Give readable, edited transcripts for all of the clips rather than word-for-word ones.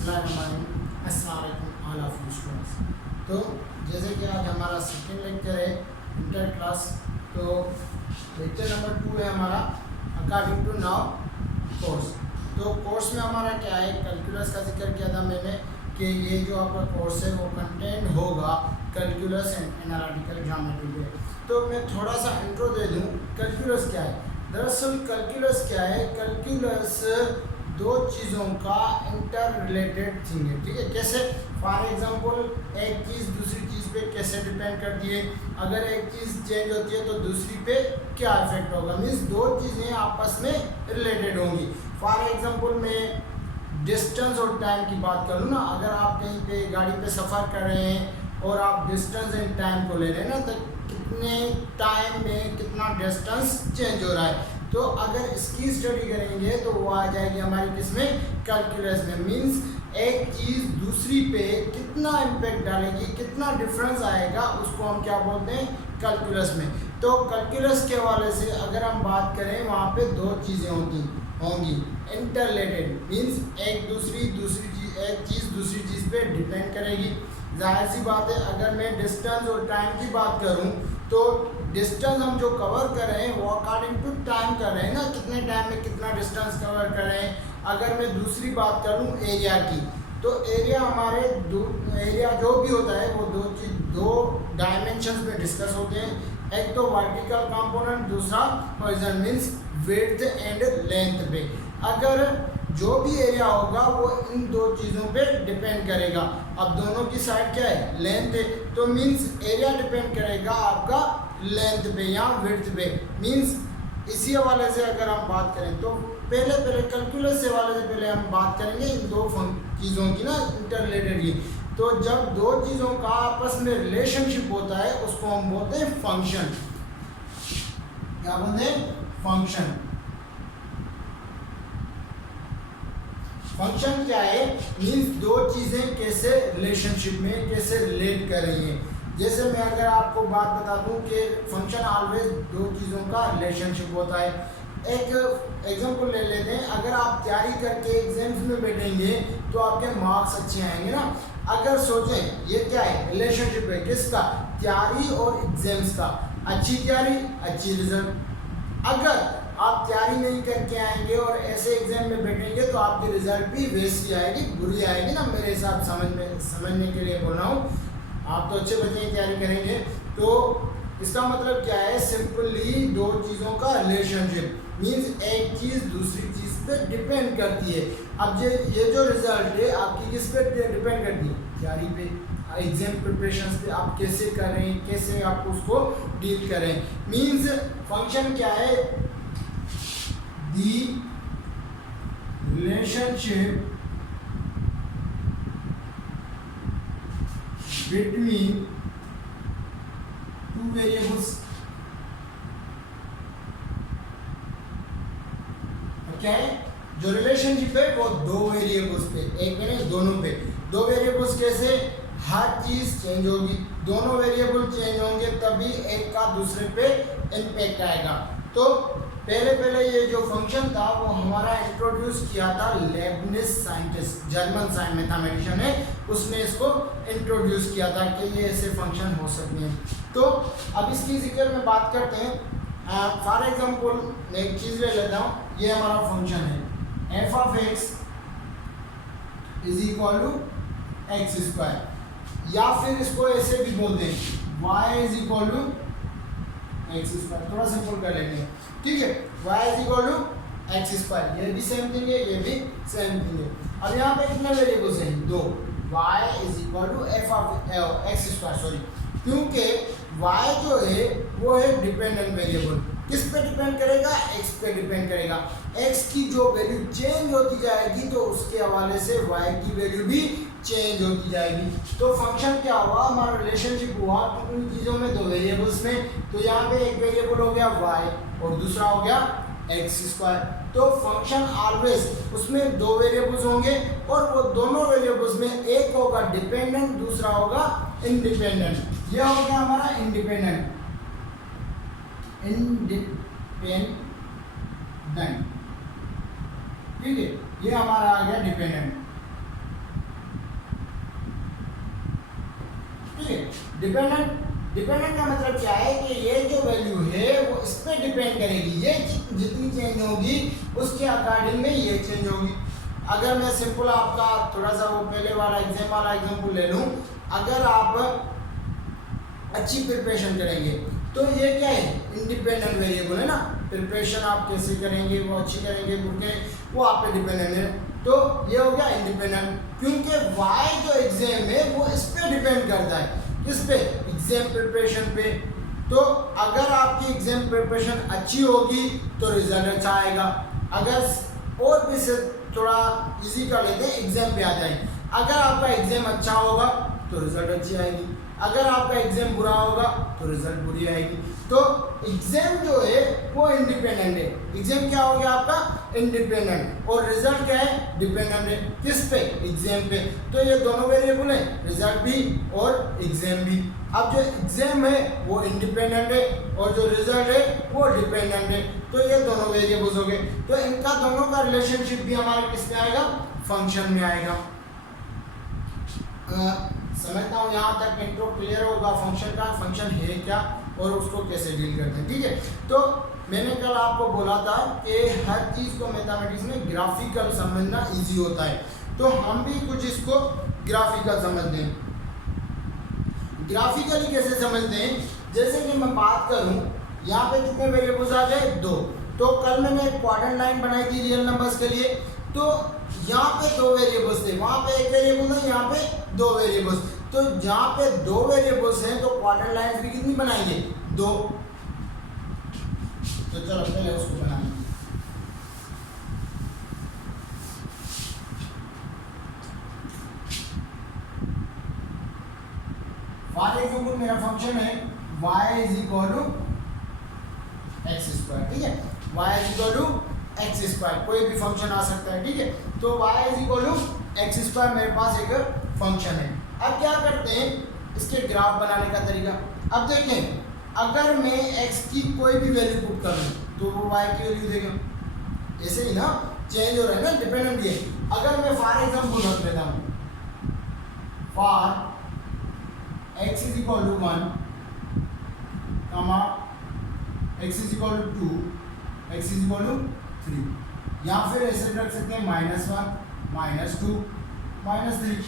अस्सलाम वालेकुम all of you students. तो जैसे कि आज हमारा सेकेंड लेक्चर है इंटर क्लास, तो लेक्चर नंबर 2 है हमारा अकॉर्डिंग टू नाउ कोर्स। तो कोर्स में हमारा क्या है, कैलकुलस का जिक्र किया था मैंने कि ये जो आपका कोर्स है वो कंटेंट होगा कैलकुलस एंड एनालिटिकल ज्योमेट्री पे। तो मैं थोड़ा सा इंट्रो दे दूँ, कैलकुलस क्या है। दरअसल कैलकुलस क्या है, कैलकुलस दो चीज़ों का इंटर रिलेटेड थिंग है, ठीक है। कैसे, फॉर एग्जांपल एक चीज़ दूसरी चीज़ पे कैसे डिपेंड करती है। अगर एक चीज़ चेंज होती है तो दूसरी पे क्या इफेक्ट होगा, मीन्स दो चीज़ें आपस में रिलेटेड होंगी। फॉर एग्जांपल मैं डिस्टेंस और टाइम की बात करूँ ना, अगर आप कहीं पे गाड़ी पे सफ़र कर रहे हैं और आप डिस्टेंस एंड टाइम को ले रहे हैं ना, तो कितने टाइम में कितना डिस्टेंस चेंज हो रहा है। तो अगर इसकी स्टडी करेंगे तो वो आ जाएगी हमारी किसमें, कैलकुलस में। मींस एक चीज़ दूसरी पे कितना इम्पैक्ट डालेगी, कितना डिफरेंस आएगा, उसको हम क्या बोलते हैं, कैलकुलस में। तो कैलकुलस के हवाले से अगर हम बात करें, वहाँ पे दो चीज़ें होंगी इंटर रिलेटेड, मीन्स एक चीज़ दूसरी चीज़ पे डिपेंड करेगी। जाहिर सी बात है, अगर मैं डिस्टेंस और टाइम की बात करूँ तो डिस्टेंस हम जो कवर कर रहे हैं वो अकॉर्डिंग टू टाइम कर रहे हैं ना, कितने टाइम में कितना डिस्टेंस कवर कर रहे हैं। अगर मैं दूसरी बात करूं एरिया की, तो एरिया एरिया जो भी होता है वो दो डायमेंशंस में डिस्कस होते हैं। एक तो वर्टिकल कंपोनेंट, दूसरा horizontal, means width and length पे। अगर जो भी एरिया होगा वो इन दो चीज़ों पे डिपेंड करेगा। अब दोनों की साइड क्या है, लेंथ है, तो मींस एरिया डिपेंड करेगा आपका लेंथ पे या विड्थ पे। मींस इसी हवाले से अगर हम बात करें तो पहले कैलकुलस के हवाले से पहले हम बात करेंगे इन दो चीज़ों की ना, इंटर रिलेटेड की। तो जब दो चीज़ों का आपस में रिलेशनशिप होता है उसको हम बोलते हैं फंक्शन। क्या बोलते हैं, फंक्शन। फंक्शन क्या है, मीन्स दो चीज़ें कैसे रिलेशनशिप में कैसे रिलेट कर रही हैं। जैसे मैं अगर आपको बात बता दूं कि फंक्शन ऑलवेज दो चीज़ों का रिलेशनशिप होता है। एक एग्जांपल ले लेते हैं, अगर आप तैयारी करके एग्जाम्स में बैठेंगे तो आपके मार्क्स अच्छे आएंगे ना। अगर सोचें ये क्या है, रिलेशनशिप है किसका, तैयारी और एग्जाम्स का। अच्छी तैयारी अच्छी रिजल्ट। अगर आप तैयारी नहीं करके आएंगे और ऐसे एग्जाम में बैठेंगे तो आपकी रिजल्ट भी वैसी आएगी, बुरी आएगी ना। मेरे हिसाब समझने के लिए बोल रहा हूँ। आप तो अच्छे बच्चे की तैयारी करेंगे, तो इसका मतलब क्या है, सिंपली दो चीज़ों का रिलेशनशिप, मींस एक चीज़ दूसरी चीज़ पे डिपेंड करती है। अब ये जो रिजल्ट है आपकी किस पे डिपेंड करती है, तैयारी पे, एग्जाम प्रिपरेशन पे आप कैसे करें, कैसे आप उसको डील करें। मींस फंक्शन क्या है, दी रिलेशनशिप between two variables। क्या है, जो रिलेशनशिप है वो दो वेरिएबल्स पे, एक में नहीं दोनों पे। दो वेरिएबल्स कैसे, हर चीज चेंज होगी, दोनों वेरिएबल चेंज होंगे तभी एक का दूसरे पे इम्पैक्ट आएगा। तो पहले ये जो फंक्शन था वो हमारा इंट्रोड्यूस किया था लेबनिज साइंटिस्ट, जर्मन मैथमेटिशियन है, उसने इसको इंट्रोड्यूस किया था कि ये ऐसे फंक्शन हो सकते हैं। तो अब इसकी जिक्र में बात करते हैं। फॉर एग्जांपल मैं एक चीज़ ले लेता हूँ, ये हमारा फंक्शन है f of x is equal to x square, या फिर इसको ऐसे भी बोलते हैं y is equal to x square. थोड़ा सिंपल कर लेंगे, ठीक है। y is equal to x square, ये भी सेम थिंग है, ये भी सेम थिंग है। अब यहाँ पे कितने वेरिएबल्स हैं, दो। y is equal to f of x square, sorry, क्योंकि y जो है वो है डिपेंडेंट वेरिएबल। किस पे डिपेंड करेगा, x पे डिपेंड करेगा। x की जो वैल्यू चेंज होती जाएगी तो उसके हवाले से y की वैल्यू भी चेंज होती जाएगी। तो फंक्शन क्या हुआ, हमारा रिलेशनशिप हुआ किन चीज़ों में, दो वेरिएबल्स में। तो यहाँ पे एक वेरिएबल हो गया y और दूसरा हो गया एक्स स्क्वायर। तो फंक्शन ऑलवेज उसमें दो वेरिएबल्स होंगे और वो दोनों वेरिएबल्स में एक होगा डिपेंडेंट, दूसरा होगा इंडिपेंडेंट। यह हो गया हमारा इंडिपेंडेंट, ठीक है, ये हमारा आ गया डिपेंडेंट। डिपेंडेंट का मतलब क्या है कि ये जो वैल्यू है वो इस पे डिपेंड करेगी, ये जितनी चेंज होगी उसके अकॉर्डिंग में ये चेंज होगी। अगर मैं सिंपल आपका थोड़ा सा वो पहले वाला एग्जाम्पल ले लूँ, अगर आप अच्छी प्रिपरेशन करेंगे तो ये क्या है, इंडिपेंडेंट वेरिएबल है ना। प्रिपरेशन आप कैसे करेंगे, वो अच्छी करेंगे बुके, वो आप पे डिपेंडेंट है, तो ये हो गया इंडिपेंडेंट। क्योंकि वाई जो एग्जाम है वो इस पे डिपेंड करता है, किस पे, एग्जाम प्रिपरेशन पे। तो अगर आपकी एग्जाम प्रिपरेशन अच्छी होगी तो रिजल्ट अच्छा आएगा। अगर और भी से थोड़ा इजी कर लेते हैं, एग्जाम पे आ जाए। अगर आपका एग्जाम अच्छा होगा तो रिजल्ट अच्छी आएगी, अगर आपका एग्जाम बुरा होगा तो रिजल्ट बुरी आएगी। तो एग्जाम जो है वो इंडिपेंडेंट है, एग्जाम क्या हो गया आपका, इंडिपेंडेंट, और रिजल्ट क्या है, डिपेंडेंट है, किस पे, एग्जाम पे। तो ये दोनों वेरिएबल है, रिजल्ट भी और एग्जाम भी। अब जो एग्जाम है वो इंडिपेंडेंट है और जो रिजल्ट है वो डिपेंडेंट है, तो ये दोनों वेरिएबल्स हो गए। तो इनका दोनों का रिलेशनशिप भी हमारे किस में आएगा, फंक्शन में आएगा। समझता हूँ यहाँ तक इंट्रो क्लियर होगा फंक्शन का, फंक्शन है क्या और उसको कैसे डील करते हैं, ठीक है। तो मैंने कल आपको बोला था कि हर चीज़ को मैथमेटिक्स में ग्राफिकल समझना इजी होता है, तो हम भी कुछ इसको ग्राफिकल समझते हैं। ग्राफिकली कैसे समझते हैं, जैसे कि मैं बात करूँ, यहाँ पे कितने वेरिएबल्स आ गए, 2। तो कल मैंने एक क्वाड्रेंट लाइन बनाई थी रियल नंबर्स के लिए, तो यहाँ पे 2 वेरिएबल्स थे, वहाँ पे 1 वेरिएबल है, यहाँ पे 2 वेरिएबल्स। तो जहाँ पे 2 वेरिएबल्स हैं तो क्वाड्रेंट लाइन्स भी कितनी बनाएंगे, 2। तो चलो पहले उसको बनाएंगे। फॉर एग्जाम्पल मेरा फंक्शन है y is equal to x square, ठीक है, y is equal to x square, कोई भी फंक्शन आ सकता है, ठीक है। तो y is equal to x square मेरे पास एक फंक्शन है। अब क्या करते हैं, इसके ग्राफ बनाने का तरीका। अब देखें, अगर मैं x की कोई भी वैल्यू पुट करूँ तो वो y की वैल्यू देगा, ऐसे ही ना चेंज हो रहा है ना, डिपेंडेंट है। अगर मैं फॉर एग्जाम्पल रख लेता हूँ, for x is equal to 1, x is equal to 2, x is equal to 3, या फिर ऐसे रख सकते हैं -1, -2, -3।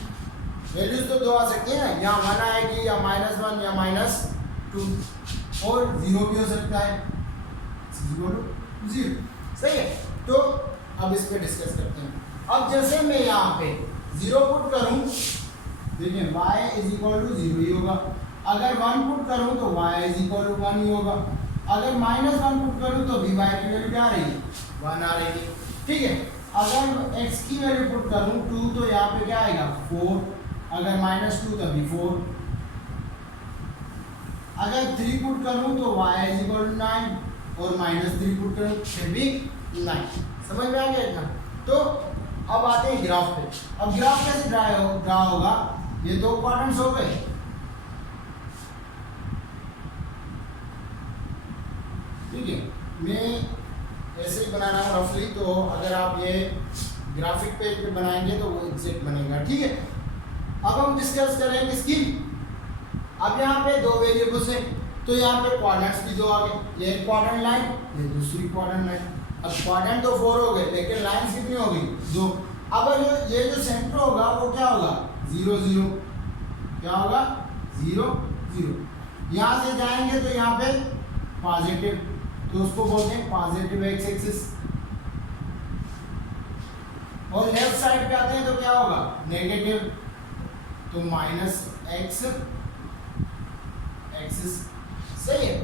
वैल्यूज तो 2 आ सकती हैं, या 1 आएगी या -1 या -2, और 0 भी हो सकता है, 0। सही है। तो अब इस पे डिस्कस करते हैं। अब जैसे मैं यहाँ पे 0 पुट करूँ, देखिए y इज इक्वल टू 0 ही होगा। अगर 1 पुट करूँ तो y इज इक्वल टू 1 ही होगा। अगर -1 पुट करूँ तो भी y की वैल्यू क्या आ रही है, 1 आ रही है, ठीक है। अगर x की वैल्यू पुट करूँ 2 तो यहाँ पे क्या आएगा, 4। अगर -2 तभी 4। अगर 3 पुट करूँ तो y इज इक्वल टू 9, और -3 पुट करूँ फिर भी 9। समझ में आ गया इतना। तो अब आते हैं ग्राफ पे। अब ग्राफ कैसे ड्रा होगा, ये 2 क्वाड्रेंट्स हो गए, ठीक है। मैं ऐसे ही बना रहा हूँ रफली, तो अगर आप ये ग्राफिक पेज पे बनाएंगे तो वो एग्जैक्ट बनेगा, ठीक है। अब हम डिस्कस करेंगे इसकी। अब यहाँ पे 2 वेरिएबल्स हैं, तो यहाँ पे क्वाड्रेंट्स भी 2 आ गए, ये क्वाड्रेंट लाइन, ये दूसरी क्वाड्रेंट लाइन। अब क्वाड्रेंट तो 4 हो गए, लेकिन लाइन्स कितनी होगी, 2। अब ये जो सेंटर होगा वो क्या होगा, 0 0, क्या होगा, 0 0। यहाँ से जाएंगे तो यहाँ पे पॉजिटिव, तो उसको बोलते हैं पॉजिटिव एक्स एक्सिस, और लेफ्ट साइड पे आते हैं तो क्या होगा, नेगेटिव, तो -x एक्सिस। सही है।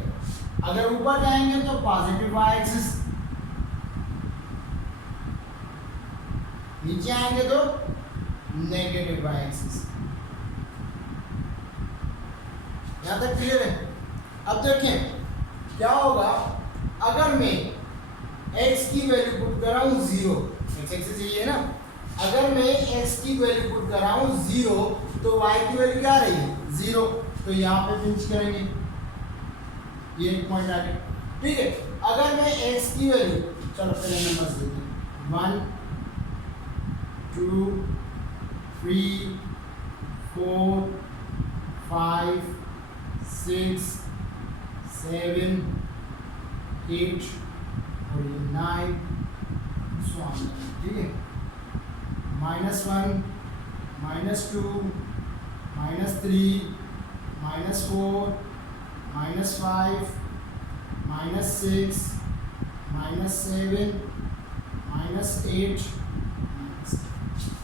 अगर ऊपर जाएंगे तो पॉजिटिव y एक्सिस, नीचे आएंगे तो नेगेटिव y एक्सिस। यहां तक क्लियर है। अब देखें क्या होगा, अगर मैं x की वैल्यू पुट कर रहा हूं 0, x एक्सिस ये है ना, अगर मैं x की वैल्यू पुट कर रहा हूं 0 तो y की वैल्यू क्या आ रही है, 0। तो यहाँ पे पिंच करेंगे, ये एक पॉइंट आ गया, ठीक है। अगर मैं x की वैल्यू, चलो पहले नंबर से 1 2 3 4 5 6 7 8 और ये 9 ठीक है। -1 -2 -3 -4 -5 -6 -7 -8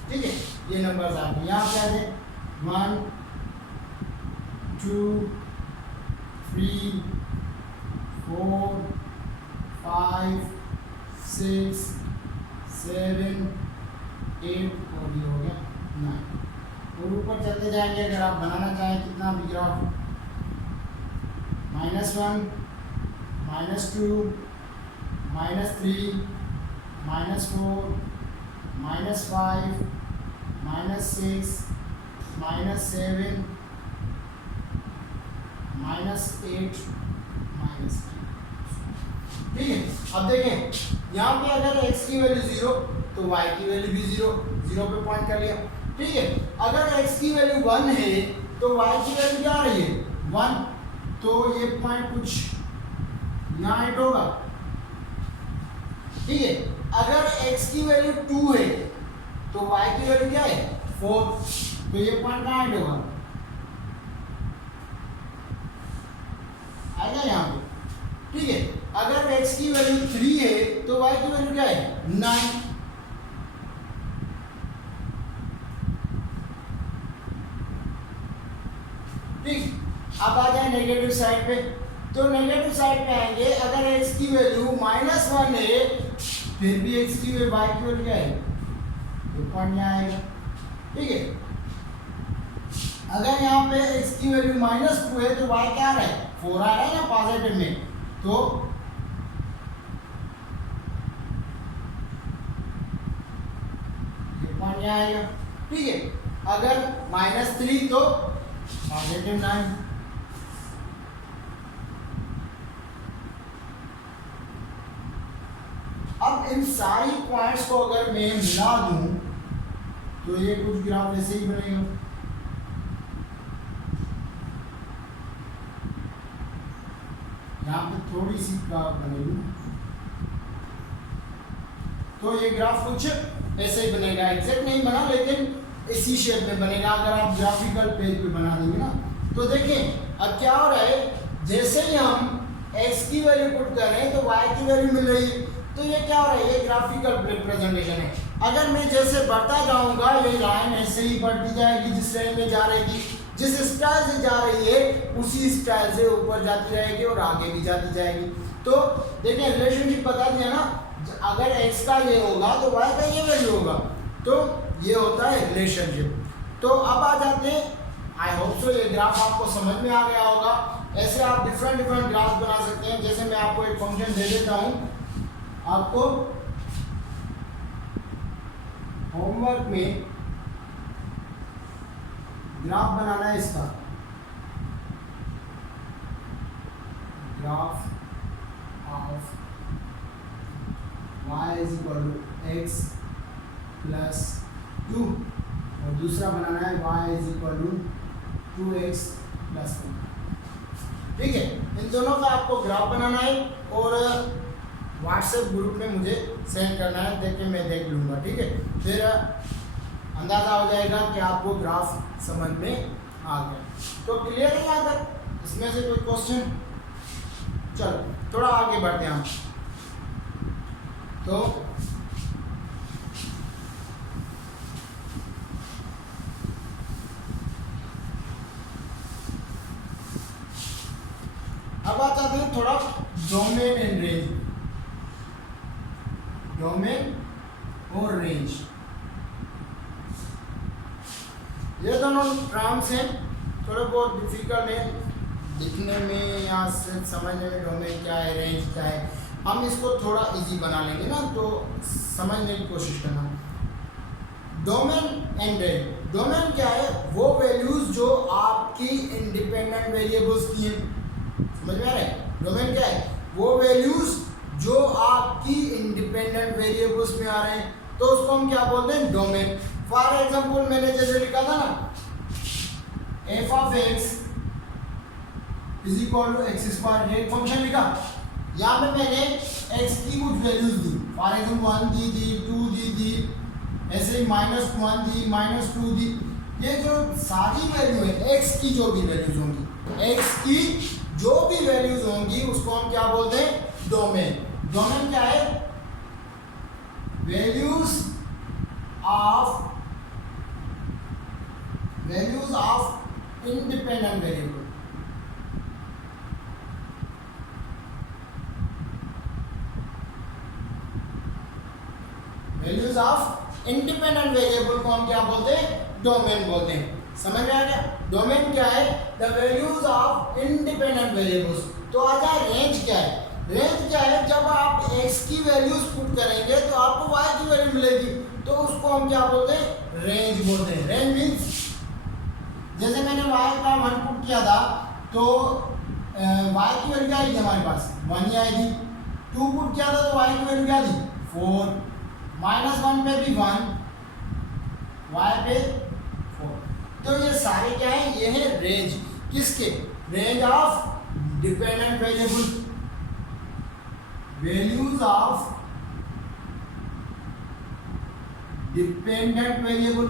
ठीक है। ये नंबर्स आ गए। यहाँ क्या है 1 2 3 4 5 6 7 8 और ये हो गया 9। और ऊपर चलते जाएंगे अगर आप बनाना चाहें कितना भी ग्राफ -1 -2 -3 -4 -5 -6 -7 -8 ठीक है। अब देखें यहाँ पे अगर x की वैल्यू 0 तो y की वैल्यू भी 0 पे पॉइंट कर लिया। ठीक है। अगर x की वैल्यू 1 है तो y की वैल्यू क्या आ रही है 1, तो ये पॉइंट कुछ यहाँ हिट होगा। ठीक है। अगर x की वैल्यू 2 है तो y की वैल्यू क्या है 4, तो ये पॉइंट कहाँ हिट होगा आएगा यहाँ पे। ठीक है। अगर x की वैल्यू 3 है तो y की वैल्यू क्या है 9। ठीक। अब आ जाए नेगेटिव साइड पे। तो नेगेटिव साइड पे आएंगे अगर x की वैल्यू -1 है फिर भी x की वैल्यू y की वैल्यू क्या है ये पॉइंट यहाँ आएगा। ठीक है। अगर यहाँ पे x की वैल्यू -2 है तो y क्या आ रहा है 4 आ रहा है ना पॉजिटिव में, तो ये पॉइंट यहाँ आएगा। ठीक है। अगर -3 तो +9। अब इन सारी पॉइंट्स को अगर मैं मिला दूं तो ये कुछ ग्राफ ऐसे ही बनेगा। यहाँ पे थोड़ी सी ग्राफ बनेगी तो ये ग्राफ कुछ ऐसे ही बनेगा। एग्जैक्ट नहीं बना लेकिन इसी शेप में बनेगा अगर आप ग्राफिकल पेज पे बना देंगे ना। तो देखें अब क्या हो रहा है, जैसे ही हम x की वैल्यू पुट कर रहे हैं तो y की वैल्यू मिल रही है, तो ये क्या हो रहा है, ये ग्राफिकल रिप्रेजेंटेशन है। अगर मैं जैसे बढ़ता जाऊंगा ये लाइन ऐसे ही बढ़ती जाएगी जिस लाइन में जा रही थी, जिस स्टाइल से जा रही है उसी स्टाइल से ऊपर जाती रहेगी और आगे भी जाती जाएगी। तो देखिए रिलेशनशिप बता दिया ना, अगर x का ये होगा तो y का ये वैल्यू होगा, तो ये होता है रिलेशनशिप। तो अब आ जाते हैं, आई होप सो ये ग्राफ आपको समझ में आ गया होगा। ऐसे आप डिफरेंट ग्राफ बना सकते हैं। जैसे मैं आपको एक फंक्शन दे देता हूं, आपको होमवर्क में ग्राफ बनाना है इसका, graph of y is equal to x plus 2 और दूसरा बनाना है y is equal to 2x plus 1। ठीक है। इन दोनों का आपको ग्राफ बनाना है और व्हाट्सएप ग्रुप में मुझे सेंड करना है, देख के मैं देख लूँगा। ठीक है। फिर अंदाज़ा हो जाएगा कि आपको ग्राफ समझ में आ गया। तो क्लियर है यहाँ तक? इसमें से कोई क्वेश्चन? चलो थोड़ा आगे बढ़ते हैं हम। तो अब आ जाते हैं थोड़ा डोमेन एंड रेंज, डोमेन और रेंज, ये दोनों टर्म्स हैं, थोड़े बहुत डिफिकल्ट है दिखने में या समझने में। डोमेन क्या है, रेंज क्या है, हम इसको थोड़ा इजी बना लेंगे ना, तो समझने की कोशिश करना। डोमेन एंड रेंज, डोमेन क्या है, वो वैल्यूज जो आपकी इंडिपेंडेंट वेरिएबल्स की हैं, समझ में आ रहा है। डोमेन क्या है, वो वैल्यूज जो आपकी इंडिपेंडेंट वेरिएबल्स में आ रहे हैं, तो उसको हम क्या बोलते हैं, डोमेन। फॉर एग्जांपल मैंने जैसे लिखा था ना, f of x is equal to x square, ये फंक्शन लिखा। यहाँ पे मैंने x की कुछ वैल्यूज दी, फॉर एग्जाम्पल 1 दी 2 दी, ऐसे ही -1 दी, -2 दी। ये जो सारी वैल्यू है x की जो भी वैल्यूज होंगी, x की जो भी वैल्यूज होंगी उसको हम क्या बोलते हैं, डोमेन। डोमेन क्या है, values of independent variable. Values of independent variable को हम क्या बोलते हैं, डोमेन बोलते हैं। समझ में आ गया? डोमेन क्या है, the values of independent variables. तो आ जाए रेंज क्या है। रेंज क्या है, जब आप x की वैल्यूज पुट करेंगे तो आपको y की वैल्यू मिलेगी, तो उसको हम क्या बोलते हैं, रेंज बोलते हैं। रेंज मींस जैसे मैंने y का 1 पुट किया था तो y की वैल्यू क्या आई थी हमारे पास, 1 ही आएगी। 2 पुट किया था तो y की वैल्यू क्या थी, 4। -1 पे भी 1, y पे 4। तो ये सारे क्या है, ये है रेंज। किसके, range of dependent variable, values of dependent variable.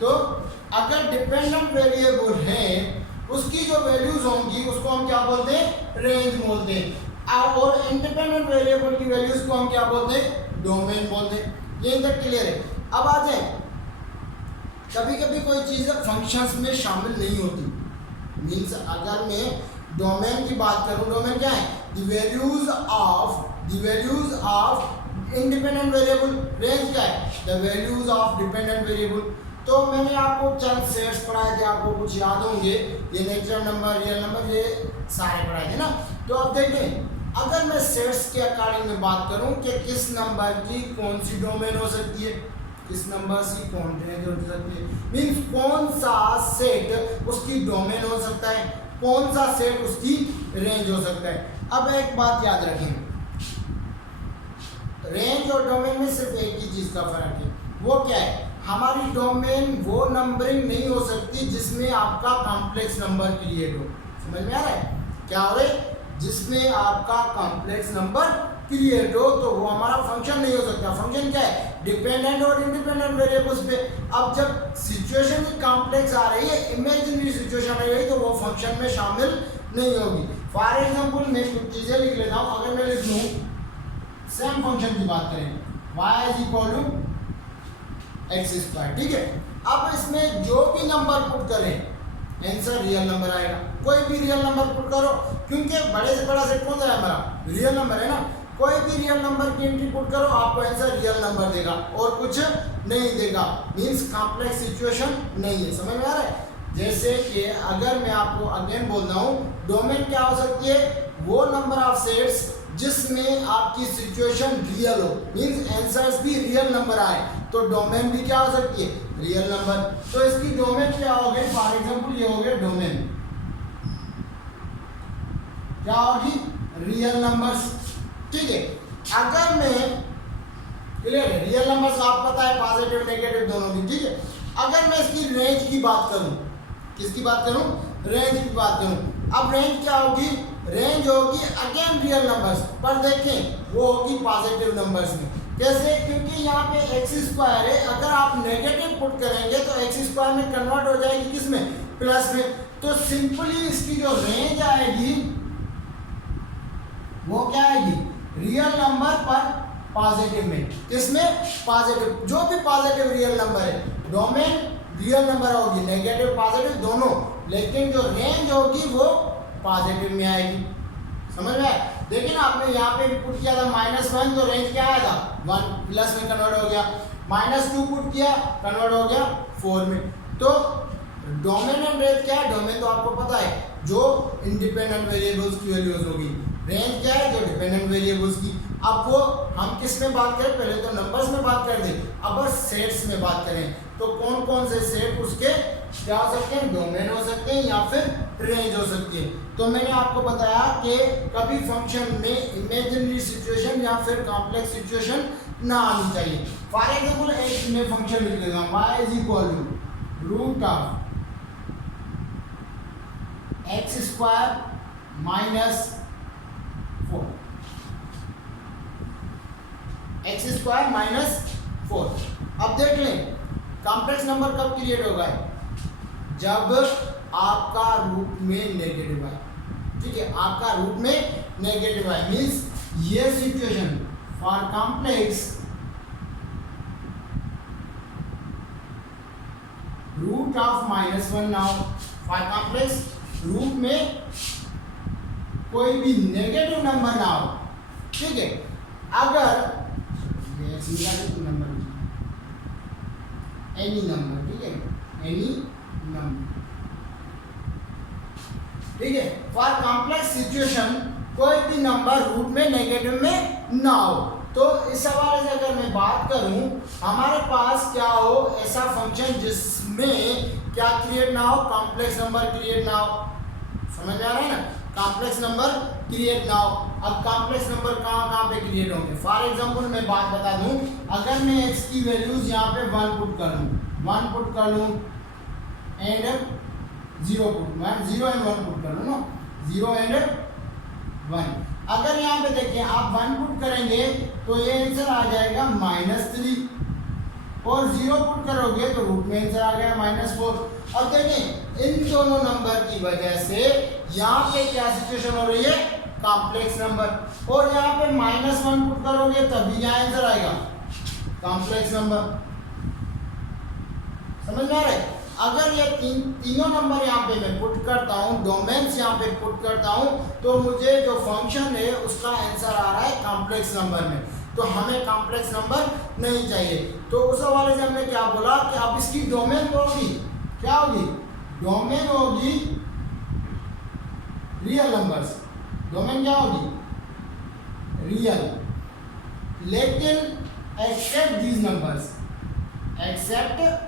तो अगर डिपेंडेंट वेरिएबल है उसकी जो वैल्यूज होंगी उसको हम क्या बोलते हैं, रेंज बोलते हैं। और इंडिपेंडेंट वेरिएबल की वैल्यूज को हम क्या बोलते हैं, डोमेन बोलते हैं। ये तक क्लियर है? अब आ जाए, कभी कभी कोई चीज़ फंक्शंस में शामिल नहीं होती, मीन्स अगर मैं डोमेन की बात करूं, डोमेन क्या है, the values of independent variable. Range क्या है, the values of dependent variable. तो मैंने आपको चंद सेट्स पढ़ाए थे, आपको कुछ याद होंगे, ये नेचुरल नंबर, रियल नंबर, ये सारे पढ़ाए थे ना। तो अब देखें, अगर मैं सेट्स के अकॉर्डिंग में बात करूं कि किस नंबर की कौन सी डोमेन हो सकती है, किस नंबर की कौन रेंज हो सकती है, मीन्स कौन सा सेट उसकी डोमेन हो सकता है, कौन सा सेट उसकी रेंज हो सकता है। अब एक बात याद रखें, रेंज और डोमेन में सिर्फ एक ही चीज का फर्क है, वो क्या है, हमारी डोमेन वो नंबरिंग नहीं हो सकती जिसमें आपका कॉम्प्लेक्स नंबर क्रिएट हो। समझ में आ रहा है क्या हो रहा है, जिसमें आपका कॉम्प्लेक्स नंबर क्रिएट हो तो वो हमारा फंक्शन नहीं हो सकता। फंक्शन क्या है, डिपेंडेंट और इंडिपेंडेंट वेरिएबल्स पे। अब जब सिचुएशन कॉम्प्लेक्स आ रही है, इमेजिनरी सिचुएशन आ रही है, तो वो फंक्शन में शामिल नहीं होगी। फॉर एग्जांपल मैं कुछ चीजें लिख लेता हूँ। अगर मैं लिख लूँ, सेम फंक्शन की बात करें, y is equal to x square, ठीक है। अब इसमें जो भी नंबर पुट करें आंसर रियल नंबर आएगा। कोई भी रियल नंबर पुट करो, क्योंकि बड़े से बड़ा सेट कौन सा है हमारा, रियल नंबर है ना। कोई भी रियल नंबर की एंट्री पुट करो, आपको आंसर रियल नंबर देगा और कुछ नहीं देगा, मींस कॉम्प्लेक्स सिचुएशन नहीं है। समझ में आ रहा है? जैसे कि अगर मैं आपको अगेन बोलता हूँ, डोमेन क्या हो सकती है, वो नंबर ऑफ सेट्स जिसमें आपकी सिचुएशन रियल हो, मींस आंसर्स भी रियल नंबर आए, तो डोमेन भी क्या हो सकती है, रियल नंबर। तो इसकी डोमेन क्या हो गई, फॉर एग्जांपल ये हो गया डोमेन, क्या होगी, रियल नंबर्स, ठीक है। अगर मैं क्लियर है, रियल नंबर्स आपको पता है पॉजिटिव नेगेटिव दोनों की, ठीक है। अगर मैं इसकी रेंज की बात करूं, किसकी बात करूं, रेंज की बात करूं। अब रेंज क्या होगी, रेंज होगी अगेन रियल नंबर्स, पर देखें वो होगी पॉजिटिव नंबर्स में। कैसे, क्योंकि यहाँ पे एक्स स्क्वायर है, अगर आप नेगेटिव पुट करेंगे तो एक्स स्क्वायर में कन्वर्ट हो जाएगी किसमें, प्लस में। तो सिंपली इसकी जो रेंज आएगी वो क्या आएगी, रियल नंबर पर पॉजिटिव में, किसमें, पॉजिटिव, जो भी पॉजिटिव रियल नंबर है, डोमेन रियल नंबर होगी, नेगेटिव पॉजिटिव दोनों, लेकिन जो रेंज होगी वो पॉजिटिव में आएगी। समझ में आया? देखिए ना, आपने यहाँ पे पुट किया था -1, तो रेंज क्या आया था, 1, प्लस में कन्वर्ट हो गया। -2 पुट किया, कन्वर्ट हो गया 4 में। तो डोमेन एंड रेंज क्या है, डोमेन तो आपको पता है जो इंडिपेंडेंट वेरिएबल्स की वैल्यूज होगी, रेंज क्या है, जो डिपेंडेंट वेरिएबल्स की। अब वो हम किस में बात करें, पहले तो नंबर्स में बात कर दें, अब सेट्स में बात करें, तो कौन कौन से सेट उसके क्या हो सकते हैं, डोमेन हो सकते हैं या फिर रेंज हो सकती है। तो मैंने आपको बताया कि कभी फंक्शन में इमेजिनरी सिचुएशन या फिर कॉम्प्लेक्स सिचुएशन ना आनी चाहिए। फॉर एग्जांपल एक में फंक्शन लिख देगा y is equal to root of x square minus 4, x square minus 4। अब देख लें कॉम्प्लेक्स नंबर कब क्रिएट होगा, जब आपका रूट में नेगेटिव है। ठीक है, आपका रूट में नेगेटिव है मींस ये situation for complex root of -1। Now for complex root में कोई भी नेगेटिव नंबर ना हो। ठीक है, अगर नंबर एनी नंबर, ठीक है, एनी नंबर, ठीक है, फॉर कॉम्प्लेक्स सिचुएशन कोई भी नंबर रूट में नेगेटिव में ना हो। तो इस हवाले से अगर मैं बात करूं, हमारे पास क्या हो ऐसा फंक्शन जिसमें क्या क्रिएट ना हो, कॉम्प्लेक्स नंबर क्रिएट ना हो। समझ आ रहा है ना, कॉम्प्लेक्स नंबर क्रिएट ना हो। अब कॉम्प्लेक्स नंबर कहाँ पे क्रिएट होंगे, फॉर एग्जांपल मैं बात बता दूं, अगर मैं x की वैल्यूज यहाँ पे 1 पुट कर लूँ एंड 0 पुट, 0 एंड 1 पुट कर लूँ ना, 0 एंड 1। अगर यहाँ पे देखिए आप 1 पुट करेंगे तो ये आंसर आ जाएगा -3 और 0 पुट करोगे तो रूट में आंसर आ गया -4। अब देखिए इन दोनों नंबर की वजह से यहाँ पे क्या सिचुएशन हो रही है, कॉम्प्लेक्स नंबर, और यहाँ पे -1 पुट करोगे तभी यहाँ आंसर आएगा कॉम्प्लेक्स नंबर। समझ में आ रहा है। अगर ये तीनों नंबर यहाँ पे मैं पुट करता हूँ, डोमेन्स यहाँ पे पुट करता हूँ, तो मुझे जो फंक्शन है उसका आंसर आ रहा है कॉम्प्लेक्स नंबर में। तो हमें कॉम्प्लेक्स नंबर नहीं चाहिए। तो उस हवाले से हमने क्या बोला कि अब इसकी डोमेन होगी, क्या होगी, डोमेन होगी रियल नंबर्स। डोमेन क्या होगी, रियल, लेकिन एक्सेप्ट दीज नंबर्स, एक्सेप्ट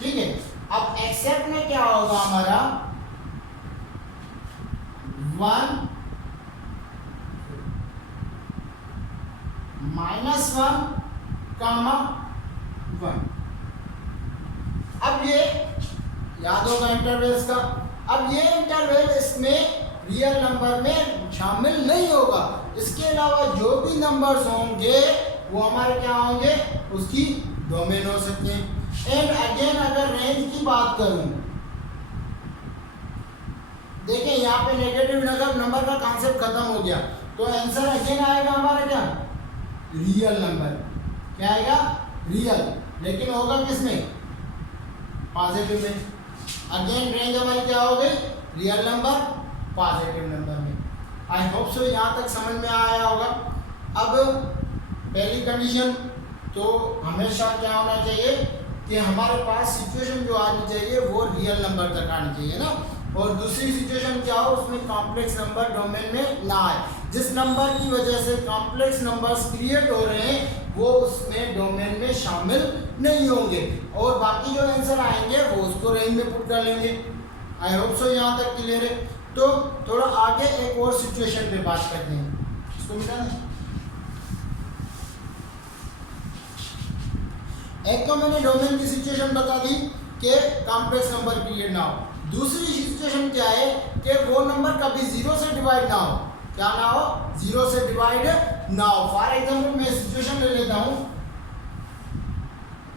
ठीक है। अब एक्सेप्ट में क्या होगा हमारा 1 -1, 1। अब ये याद होगा इंटरवल्स का। अब ये इंटरवल इसमें रियल नंबर में शामिल नहीं होगा। इसके अलावा जो भी नंबर्स होंगे वो हमारे क्या होंगे, उसकी डोमेन हो सकते हैं। एंड अगेन अगर रेंज की बात करूं, देखिए यहाँ पे नेगेटिव नंबर का कॉन्सेप्ट खत्म हो गया, तो आंसर अगेन आएगा हमारा क्या, रियल नंबर। क्या आएगा, रियल, लेकिन होगा किसमें, पॉजिटिव में। अगेन रेंज हमारी क्या हो गई, रियल नंबर पॉजिटिव नंबर में। आई होप सो यहाँ तक समझ में आया होगा। अब पहली कंडीशन तो हमेशा क्या होना चाहिए कि हमारे पास सिचुएशन जो आनी चाहिए वो रियल नंबर तक आनी चाहिए ना, और दूसरी सिचुएशन क्या हो, उसमें कॉम्प्लेक्स नंबर डोमेन में ना आए। जिस नंबर की वजह से कॉम्प्लेक्स नंबर्स क्रिएट हो रहे हैं वो उसमें डोमेन में शामिल नहीं होंगे, और बाकी जो आंसर आएंगे वो उसको रेंज में पुट कर लेंगे। आई होप सो यहाँ तक क्लियर है। तो थोड़ा आगे एक और सिचुएशन पे बात करते हैं, इसको मिटा दें। एक तो मैंने डोमेन की सिचुएशन बता दी कि कॉम्प्लेक्स नंबर क्रिएट ना हो। दूसरी सिचुएशन क्या है कि वो नंबर कभी 0 से डिवाइड ना हो। क्या ना हो, 0 से डिवाइड ना हो। फॉर एग्जांपल मैं सिचुएशन ले लेता हूं,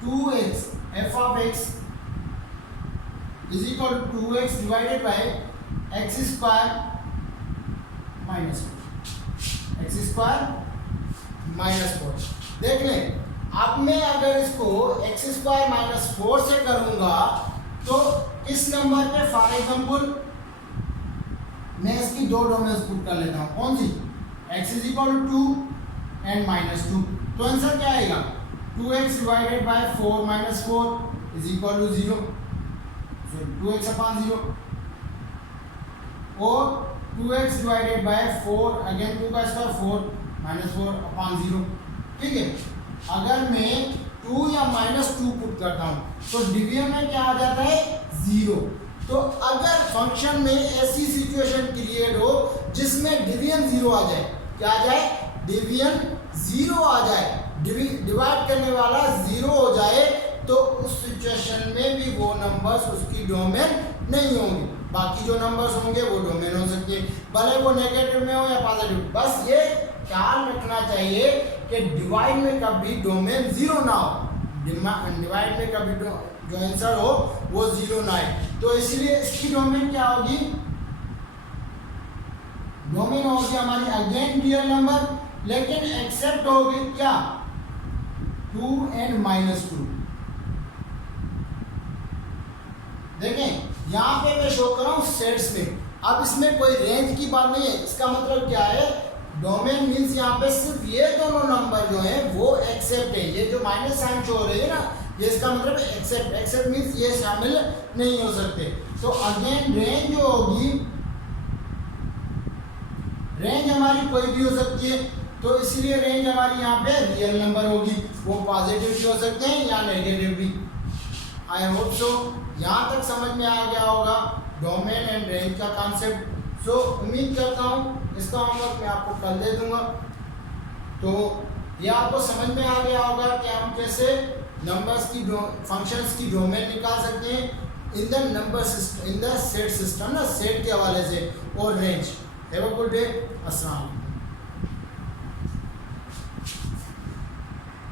2x f of x is equal to 2x divided by x square minus 4, x square minus 4। देख लें, अब मैं अगर इसको x स्क्वायर माइनस 4 से करूंगा तो इस नंबर पे फॉर एग्जांपल मैं इसकी दो डोमेन्स पुट कर लेता हूं। कौन सी, x is equal to 2 and -2। तो आंसर क्या आएगा, 2x divided by 4 minus 4 is equal to 0, so 2x upon 0, और 2x डिवाइडेड बाय 4 अगेन 2 का स्क्वायर 4 -4/0। ठीक है, अगर मैं 2 या -2 पुट करता हूँ तो डिवीजन में क्या आ जाता है 0। तो अगर फंक्शन में ऐसी सिचुएशन क्रिएट हो जिसमें डिवीजन 0 आ जाए, क्या आ जाए, डिवीजन 0 आ जाए, डिवाइड करने वाला 0 हो जाए, तो उस सिचुएशन में भी वो नंबर्स उसकी डोमेन नहीं होंगे। बाकी जो नंबर्स होंगे वो डोमेन हो सकते हैं, भले वो नेगेटिव में हो या पॉजिटिव। बस ये ख्याल रखना चाहिए कि डिवाइड में कभी डोमेन 0 ना हो, डिवाइड में कभी जो आंसर हो वो 0 ना आए। तो इसलिए इसकी डोमेन क्या होगी, डोमेन होगी हमारी अगेन रियल नंबर, लेकिन एक्सेप्ट होगी क्या, 2 and -2। देखें यहाँ पे मैं शो कर रहा हूँ सेट्स में। अब इसमें कोई रेंज की बात नहीं है, इसका मतलब क्या है, डोमेन मीन्स यहाँ पे सिर्फ ये दोनों नंबर जो हैं वो एक्सेप्ट है। ये जो माइनस साइन शो हो रही है ना, ये इसका मतलब एक्सेप्ट, एक्सेप्ट मीन्स ये शामिल नहीं हो सकते। तो अगेन रेंज जो होगी, रेंज हमारी कोई भी हो सकती है, तो इसलिए रेंज हमारी यहाँ पे रियल नंबर होगी, वो पॉजिटिव भी हो सकते हैं या नेगेटिव भी। आई होप सो यहाँ तक समझ में आ गया होगा डोमेन एंड रेंज का कॉन्सेप्ट। सो उम्मीद करता हूँ इसका होमवर्क मैं आपको कल दे दूंगा। तो ये आपको समझ में आ गया होगा कि हम कैसे नंबर्स की फंक्शंस की डोमेन निकाल सकते हैं in the number system, in the set system ना, सेट के हवाले से, और range. Have a good day, अस्सलाम वालेकुम।